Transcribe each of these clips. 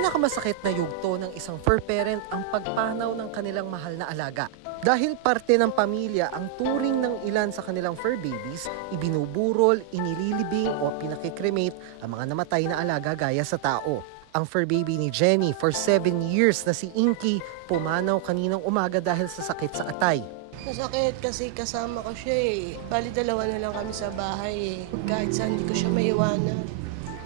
Pinakamasakit na yugto ng isang fur parent ang pagpanaw ng kanilang mahal na alaga. Dahil parte ng pamilya ang turing ng ilan sa kanilang fur babies, ibinuburol, inililibing o pinakikremate ang mga namatay na alaga gaya sa tao. Ang fur baby ni Jenny for 7 years na si Inky pumanaw kaninang umaga dahil sa sakit sa atay. Masakit kasi kasama ko siya eh. Bali dalawa na lang kami sa bahay eh. Kahit saan hindi ko siya maiwanan.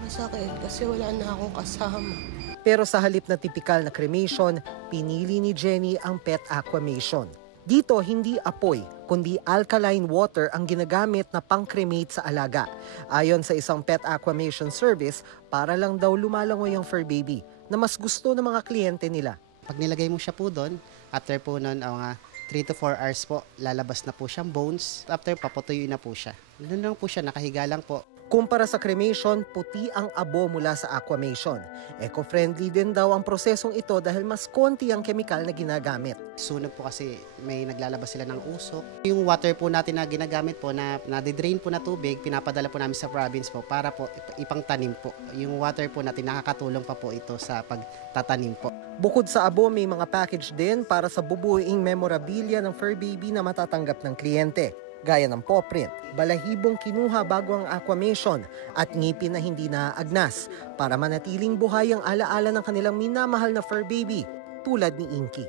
Masakit kasi wala na akong kasama. Pero sa halip na tipikal na cremation, pinili ni Jenny ang pet aquamation. Dito hindi apoy, kundi alkaline water ang ginagamit na pang-cremate sa alaga. Ayon sa isang pet aquamation service, para lang daw lumalangoy ang fur baby na mas gusto ng mga kliyente nila. Pag nilagay mo siya po doon, after po noon, 3 to 4 hours po, lalabas na po siyang bones. After, papatuyuin na po siya. Doon lang po siya, nakahiga lang po. Kumpara sa cremation, puti ang abo mula sa aquamation. Eco-friendly din daw ang prosesong ito dahil mas konti ang kemikal na ginagamit. Sunog po kasi may naglalabas sila ng usok. Yung water po natin na ginagamit po, na nadidrain po na tubig, pinapadala po namin sa province po para po ipangtanim po. Yung water po natin, nakakatulong pa po ito sa pagtatanim po. Bukod sa abo, may mga package din para sa bubuing memorabilia ng fur baby na matatanggap ng kliyente. Gaya ng paw print, balahibong kinuha bago ang aquamation at ngipin na hindi naaagnas para manatiling buhay ang alaala ng kanilang minamahal na fur baby tulad ni Inky.